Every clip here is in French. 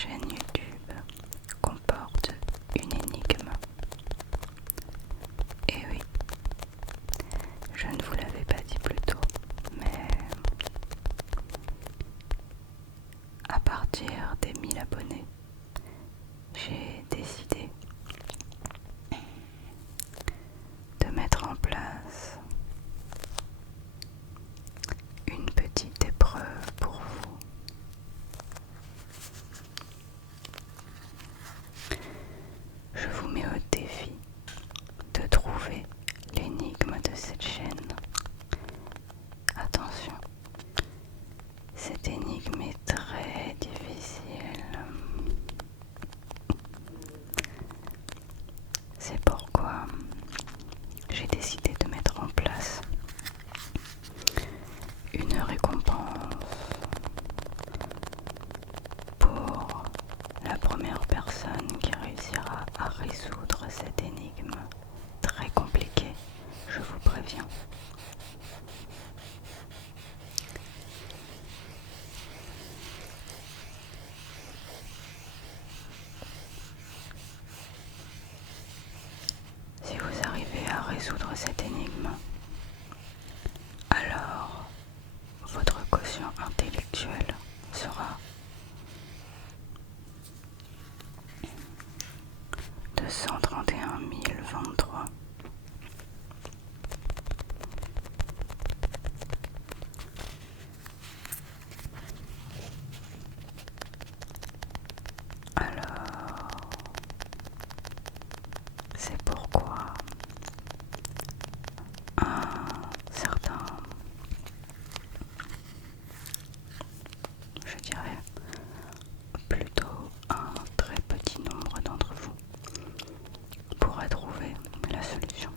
chaîne YouTube comporte une énigme. Et oui, je ne vous l'avais pas dit plus tôt, mais à partir des 1000 abonnés, j'ai décidé de mettre en place une petite épreuve pour vous. Je vous mets au défi de trouver l'énigme de cette chaîne. Attention, cette énigme est très difficile. C'est pourquoi j'ai décidé de mettre en place une récompense pour la première personne qui réussira à résoudre cette énigme très compliquée, je vous préviens. Si vous arrivez à résoudre cette énigme, alors votre quotient intellectuel sera de 131 023. Alors, c'est pourquoi un certain, je dirais plutôt un très petit nombre d'entre vous pourra trouver la solution.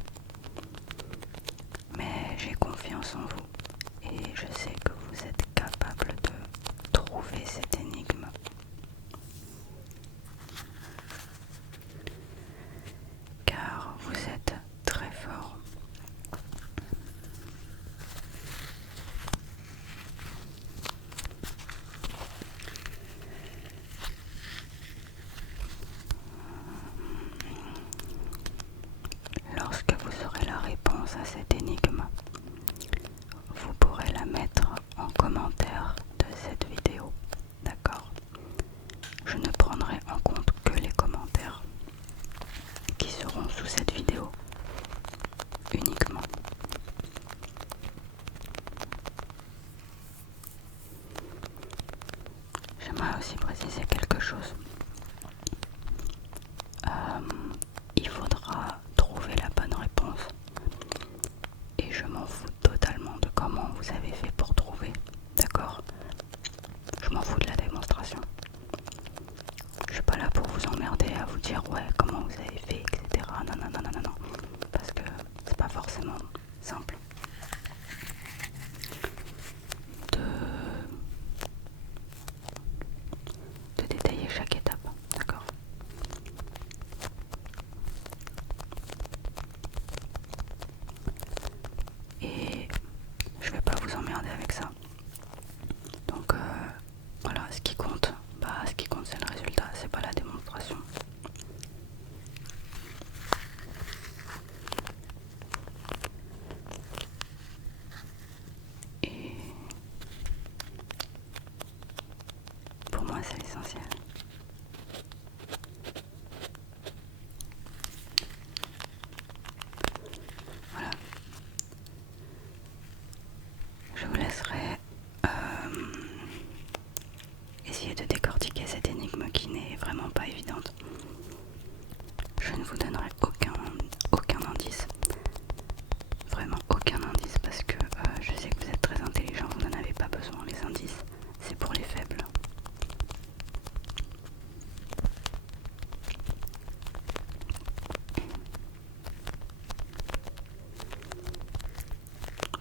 Mais j'ai confiance en vous et je sais que vous êtes capable de trouver cette énigme. Car vous êtes très fort. Lorsque vous aurez la réponse à cette énigme, vous pourrez la mettre en commentaire de cette vidéo, d'accord? Je ne prendrai en compte que les commentaires qui seront sous cette vidéo, uniquement. J'aimerais aussi préciser quelque chose. Il faudra trouver la bonne réponse. Et je m'en fous totalement de comment vous avez fait pour trouver, d'accord? Je m'en fous de la démonstration. Je suis pas là pour vous emmerder à vous dire ouais comment vous avez fait, etc. Non, non, non, non, non, non. Parce que c'est pas forcément simple de détailler chaque étape, d'accord? Et je vais pas vous emmerder avec ça. Donc voilà, ce qui compte, c'est le résultat, c'est pas la démonstration. Et pour moi, c'est l'essentiel. Voilà. Je vous laisserai essayer de décortiquer cette énigme qui n'est vraiment pas évidente. Je ne vous donnerai aucun indice. Vraiment aucun indice parce que je sais que vous êtes très intelligent, vous n'en avez pas besoin. Les indices, c'est pour les faibles.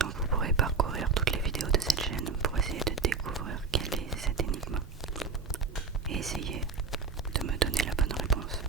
Donc vous pourrez parcourir toutes les vidéos de cette chaîne pour essayer de découvrir quelle est cette énigme et essayer de me donner la bonne réponse.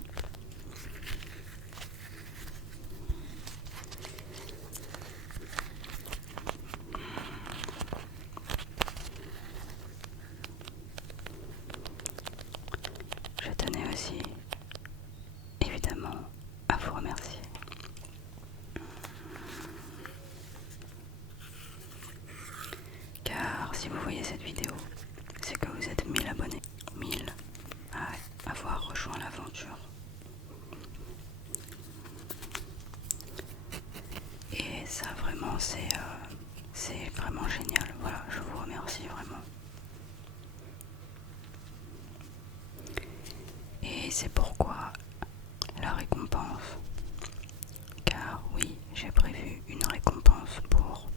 franchement c'est vraiment génial. Voilà, je vous remercie vraiment. Et c'est pourquoi la récompense, car oui, j'ai prévu une récompense pour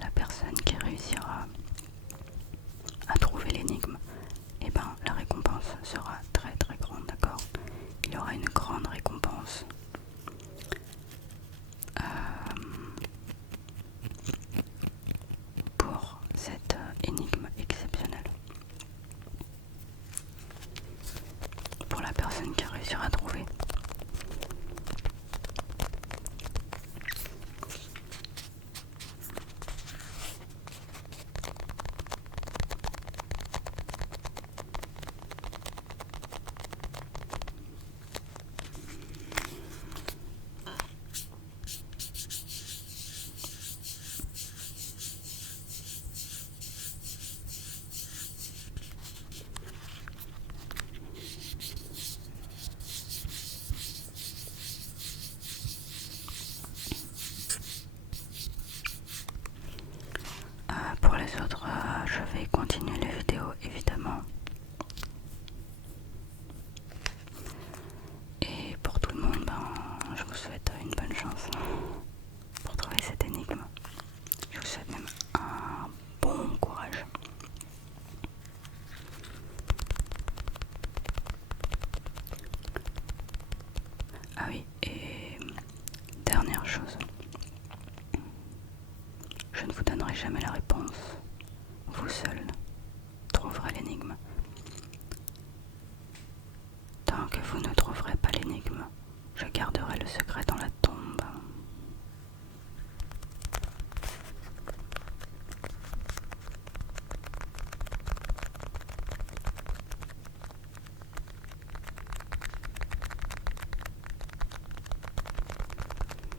la personne qui réussira à trouver l'énigme. Et ben la récompense sera très très grande, d'accord? Il y aura une grande récompense. Pour cette énigme exceptionnelle. Pour la personne qui réussira à trouver. Pour les autres, je vais continuer les vidéos évidemment. Et pour tout le monde, je vous souhaite une bonne chance pour trouver cette énigme. Je vous souhaite même un bon courage. Ah oui, et dernière chose, je ne vous donnerai jamais la réponse. Vous seul trouverez l'énigme.